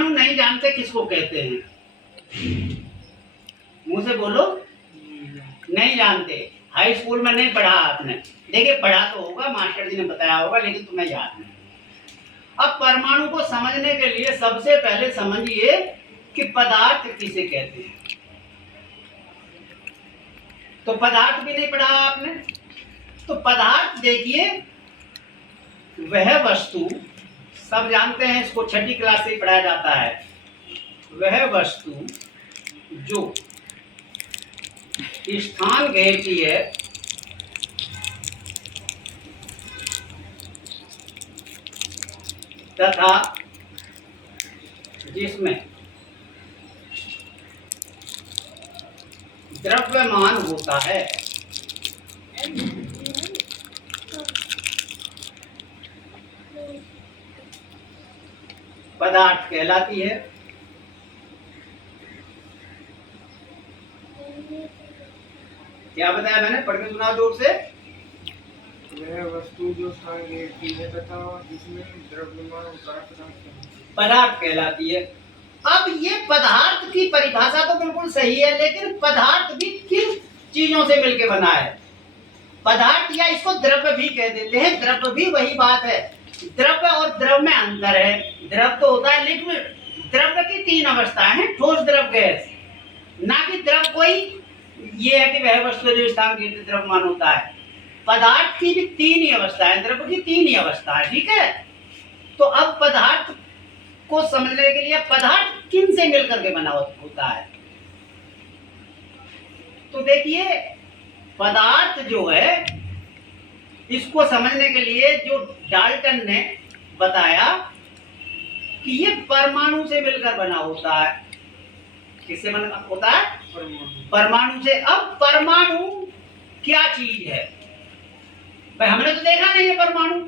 परमाणु नहीं जानते किसको कहते हैं? मुंह से बोलो। नहीं जानते। हाई स्कूल में नहीं पढ़ा आपने। देखिए पढ़ा तो होगा, मास्टर जी ने बताया होगा, लेकिन तुम्हें याद नहीं। अब परमाणु को समझने के लिए सबसे पहले समझिए कि पदार्थ किसे कहते हैं। तो पदार्थ भी नहीं पढ़ा आपने। तो पदार्थ देखिए, वह वस्तु, सब जानते हैं इसको, छठी क्लास से पढ़ाया जाता है। वह वस्तु जो स्थान घेरती है तथा जिसमें द्रव्यमान होता है, पदार्थ कहलाती है। क्या बताया मैंने? पढ़ के सुना जोर से। वह वस्तु जो स्थान घेरती है तथा जिसमें द्रव्यमान होता है पदार्थ कहलाती है। अब ये पदार्थ की परिभाषा तो बिल्कुल सही है, लेकिन पदार्थ भी किन चीजों से मिलकर बना है? पदार्थ, या इसको द्रव्य भी कह देते हैं। द्रव्य भी वही बात है। द्रव्य और द्रव में अंतर है। द्रव तो होता है लिक्विड। द्रव्य की तीन अवस्थाएं हैं, ठोस, द्रव, गैस। ना कि द्रव कोई ये है कि वह वस्तु जो स्थान घेरती द्रव्यमान होता है। पदार्थ की भी तीन ही अवस्थाएं, द्रव्य की तीन ही अवस्थाएं। ठीक है। तो अब पदार्थ को समझने के लिए, पदार्थ किन से मिलकर के बना होता है? तो देखिए पदार्थ जो है, इसको समझने के लिए जो डाल्टन ने बताया कि ये परमाणु से मिलकर बना होता है। किससे बना होता है? परमाणु से। अब परमाणु क्या चीज है भाई? हमने तो देखा नहीं है परमाणु।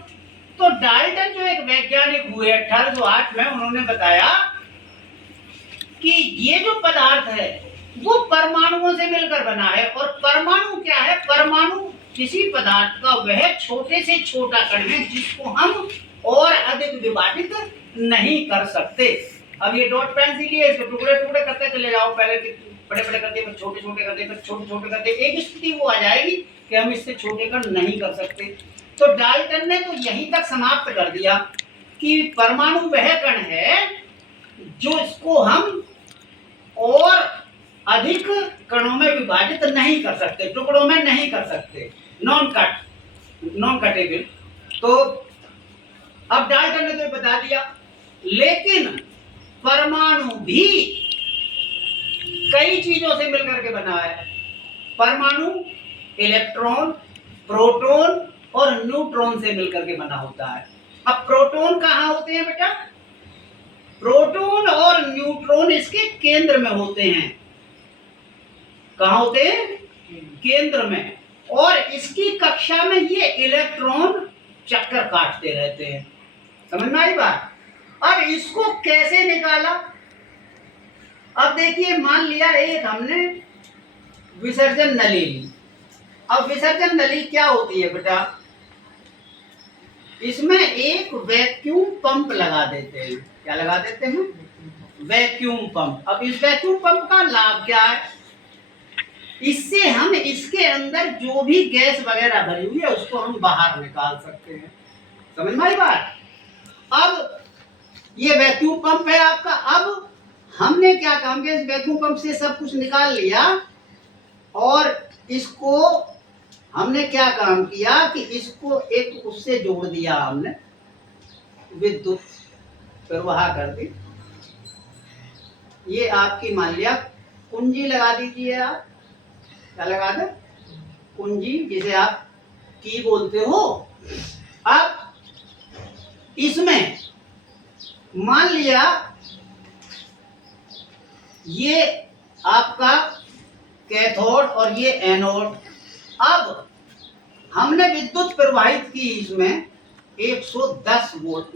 तो डाल्टन जो एक वैज्ञानिक हुए 1808 में, उन्होंने बताया कि ये जो पदार्थ है वो परमाणुओं से मिलकर बना है। और परमाणु क्या है? परमाणु किसी पदार्थ का वह छोटे से छोटा कण है जिसको हम और अधिक विभाजित नहीं कर सकते। अब ये डॉट पेंसिल लिए, इसको टुकड़े टुकड़े करते चले जाओ। पहले बड़े बड़े करते, फिर छोटे छोटे करते, फिर छोटे छोटे करते, एक स्थिति वो आ जाएगी कि हम इससे छोटे कण नहीं कर सकते। तो डाल्टन ने तो यहीं तक समाप्त कर दिया कि परमाणु वह कण है जो इसको हम और अधिक कणों में विभाजित नहीं कर सकते, टुकड़ों में नहीं कर सकते, नॉन कटेबल। तो अब डाल्टन ने तो बता दिया, लेकिन परमाणु भी कई चीजों से मिलकर के बना है। परमाणु इलेक्ट्रॉन, प्रोटॉन और न्यूट्रॉन से मिलकर के बना होता है। अब प्रोटॉन कहाँ होते हैं बेटा? प्रोटॉन और न्यूट्रॉन इसके केंद्र में होते हैं। कहाँ होते हैं? केंद्र में। और इसकी कक्षा में ये इलेक्ट्रॉन चक्कर काटते रहते हैं। समझ में आई बात? अब इसको कैसे निकाला? अब देखिए, मान लिया एक हमने विसर्जन नली ली। अब विसर्जन नली क्या होती है बेटा? इसमें एक वैक्यूम पंप लगा देते हैं। क्या लगा देते हैं? Vacuum pump. अब इस वैक्यूम पंप का लाभ क्या है? इससे हम इसके अंदर जो भी गैस वगैरह भरी हुई है उसको हम बाहर निकाल सकते हैं। समझ में आई बात? अब ये वैक्यूम पंप है आपका। अब हमने क्या काम किया? इस वैक्यूम पंप से सब कुछ निकाल लिया और इसको हमने क्या काम किया कि इसको एक उससे जोड़ दिया, हमने विद्युत प्रवाह कर दी। ये आपकी मान लिया कुंजी लगा दीजिए आप। क्या लगा दे? कुंजी, जिसे आप की बोलते हो। अब इसमें मान लिया ये आपका कैथोड और ये एनोड। अब हमने विद्युत प्रवाहित की इसमें 110 वोल्ट,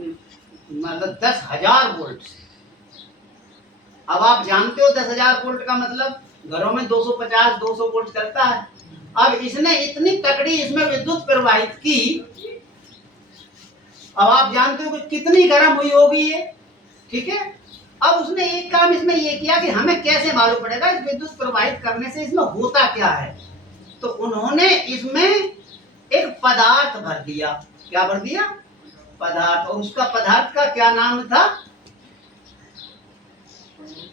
मतलब 10,000 वोल्ट से। अब आप जानते हो 10,000 वोल्ट का मतलब घरों में 250-200 वोल्ट चलता है। अब इसने इतनी तगड़ी इसमें विद्युत प्रवाहित की। अब आप जानते हो कि कितनी गर्म हुई होगी ये। ठीक है। अब उसने एक काम इसमें ये किया कि हमें कैसे मालूम पड़ेगा इस विद्युत प्रवाहित करने से इसमें होता क्या है। तो उन्होंने इसमें एक पदार्थ भर दिया। क्या भर दिया? पदार्थ। और उसका पदार्थ का क्या नाम था?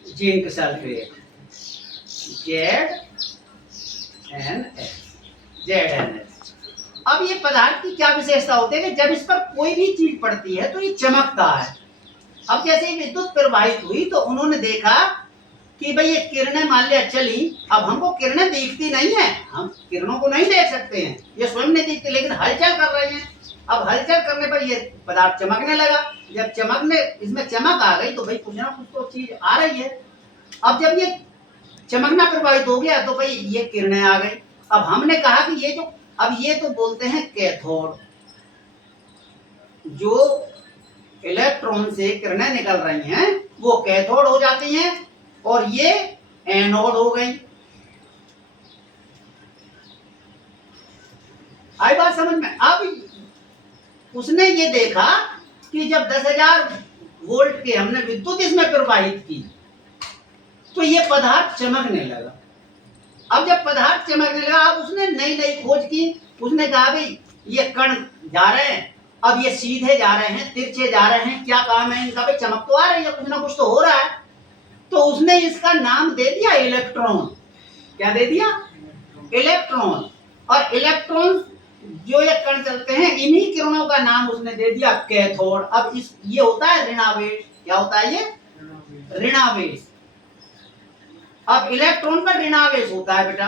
Zinc sulphate, ZnS। अब ये पदार्थ की क्या विशेषता होती है कि जब इस पर कोई भी चीज पड़ती है तो ये चमकता है। अब जैसे ही विद्युत प्रवाहित हुई तो उन्होंने देखा कि भाई ये किरणें मान लिया चली। अब हमको किरणें दिखती नहीं है, हम किरणों को नहीं देख सकते हैं, ये स्वयं नहीं दिखती, लेकिन हलचल कर रही हैं। अब हलचल करने पर ये पदार्थ चमकने लगा। जब चमकने इसमें चमक आ गई तो भाई कुछ ना कुछ तो चीज आ रही है। अब जब ये चमकना प्रभावित हो गया तो भाई ये किरणें आ गई। अब हमने कहा कि ये जो अब ये तो बोलते हैं कैथोड, जो इलेक्ट्रॉन से किरणें निकल रही हैं वो कैथोड हो जाती हैं और ये एनोड हो गई। आई बात समझ में? अब उसने ये देखा कि जब 10,000 वोल्ट के हमने विद्युत इसमें प्रवाहित की तो ये पदार्थ चमकने लगा। अब जब पदार्थ चमकने लगा, अब उसने नई नई खोज की। उसने कहा भाई ये कण जा रहे हैं, अब ये सीधे जा रहे हैं, तिरछे जा रहे हैं, क्या काम है इनका? भाई चमक तो आ रही है, कुछ ना कुछ तो हो रहा है। तो उसने इसका नाम दे दिया इलेक्ट्रॉन। क्या दे दिया? इलेक्ट्रॉन। और इलेक्ट्रॉन जो ये कण चलते हैं इन्हीं किरणों का नाम उसने दे दिया कैथोड। अब इस ये होता है ऋणावेश। क्या होता है ये? ऋणावेश। अब इलेक्ट्रॉन पर ऋणावेश होता है बेटा।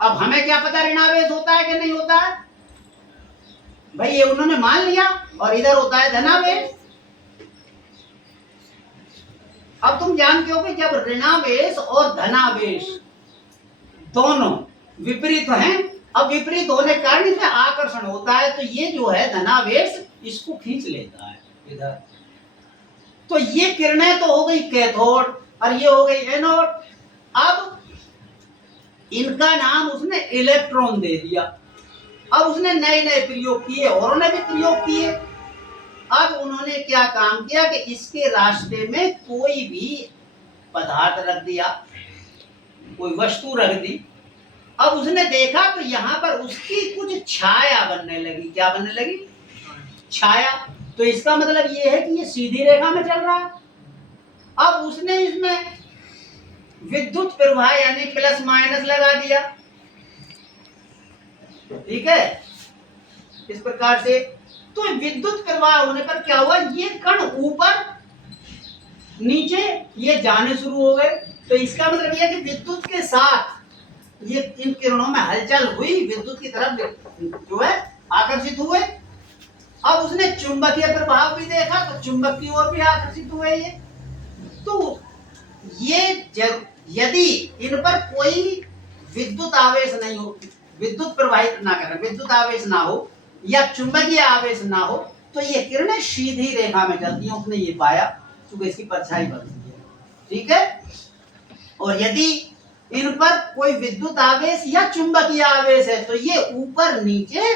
अब हमें क्या पता ऋणावेश होता है कि नहीं होता है? भाई ये उन्होंने मान लिया। और इधर होता है धनावेश। अब तुम जानते हो कि जब ऋणावेश और धनावेश दोनों विपरीत हैं, अब विपरीत होने के कारण इसमें आकर्षण होता है। तो ये जो है धनावेश इसको खींच लेता है इधर। तो ये किरणें तो हो गई कैथोड और ये हो गई एनोड। अब इनका नाम उसने इलेक्ट्रॉन दे दिया। अब उसने नए नए प्रयोग किए, औरों ने भी प्रयोग किए। अब उन्होंने क्या काम किया कि इसके रास्ते में कोई भी पदार्थ रख दिया, कोई वस्तु रख दी। अब उसने देखा तो यहाँ पर उसकी कुछ छाया बनने लगी। क्या बनने लगी? छाया। तो इसका मतलब ये है कि ये सीधी रेखा में चल रहा है। अब उसने इसमें विद्युत प्रवाह यानी प्लस माइनस लगा दिया। ठीक है, इस प्रकार से। तो विद्युत प्रवाह होने पर क्या हुआ? ये कण ऊपर नीचे ये जाने शुरू हो गए। तो इसका मतलब यह है कि विद्युत के साथ ये इन किरणों में हलचल हुई, विद्युत की तरफ जो है आकर्षित हुए। अब उसने चुंबकीय प्रभाव भी देखा तो चुंबक की ओर भी आकर्षित हुए ये। तो ये यदि इन पर कोई विद्युत आवेश नहीं हो, विद्युत प्रवाहित ना करें, विद्युत आवेश ना हो या चुंबकीय आवेश ना हो तो ये किरणें सीधी रेखा में चलती हैं। उसने ये पाया क्योंकि इसकी परछाई बनती है। ठीक है। और यदि इन पर कोई विद्युत आवेश या चुंबकीय आवेश है तो ये ऊपर नीचे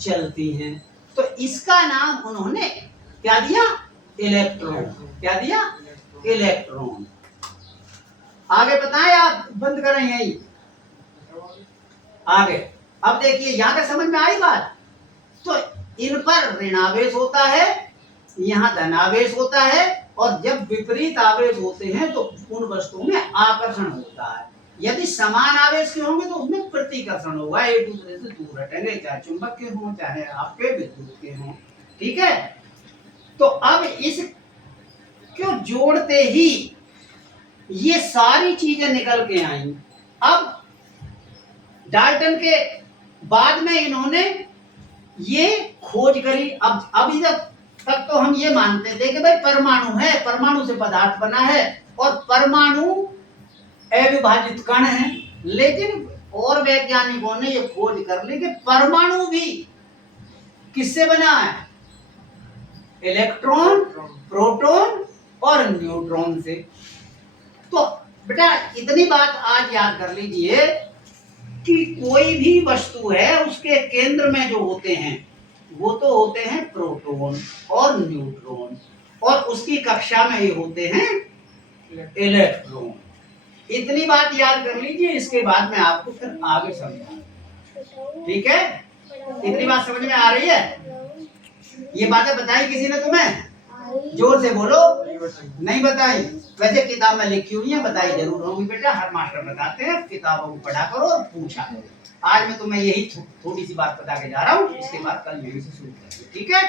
चलती हैं। तो इसका नाम उन्होंने क्या दिया? इलेक्ट्रॉन। क्या दिया? इलेक्ट्रॉन। आगे बताएं, आप बंद करें यही आगे। अब देखिए यहां तक समझ में आई बात। तो इन पर ऋणावेश होता है, यहाँ धनावेश होता है, और जब विपरीत आवेश होते हैं तो उन वस्तुओं में आकर्षण होता है। यदि समान आवेश के होंगे तो उसमें प्रतिकर्षण होगा, एक दूसरे से दूर हटेंगे, चाहे चुंबक के हों चाहे आपके विद्युत के हों। ठीक है। तो अब इस क्यों जोड़ते ही ये सारी चीजें निकल के आई। अब डाल्टन के बाद में इन्होंने ये खोज करी। अब इधर तक तो हम ये मानते थे कि भाई परमाणु है, परमाणु से पदार्थ बना है और परमाणु अविभाजित कण है। लेकिन और वैज्ञानिकों ने ये खोज कर ली कि परमाणु भी किससे बना है? इलेक्ट्रॉन, प्रोटॉन और न्यूट्रॉन से। तो बेटा इतनी बात आज याद कर लीजिए कि कोई भी वस्तु है उसके केंद्र में जो होते हैं वो तो होते हैं प्रोटॉन और न्यूट्रॉन। और उसकी कक्षा में ये होते हैं इलेक्ट्रॉन। इतनी बात याद कर लीजिए, इसके बाद में आपको फिर आगे समझाऊंगा, ठीक है? इतनी बात समझ में आ रही है? ये बातें बताई किसी ने तुम्हें? जोर से बोलो। नहीं बताई? वैसे किताब में लिखी हुई है, बताई जरूर होगी बेटा, हर मास्टर बताते हैं, किताबों को पढ़ा करो और पूछा करो। आज मैं तुम्हें यही थोड़ी सी बात बता के जा रहा हूँ, इसके बाद कल यहीं से शुरू करेंगे, ठीक है?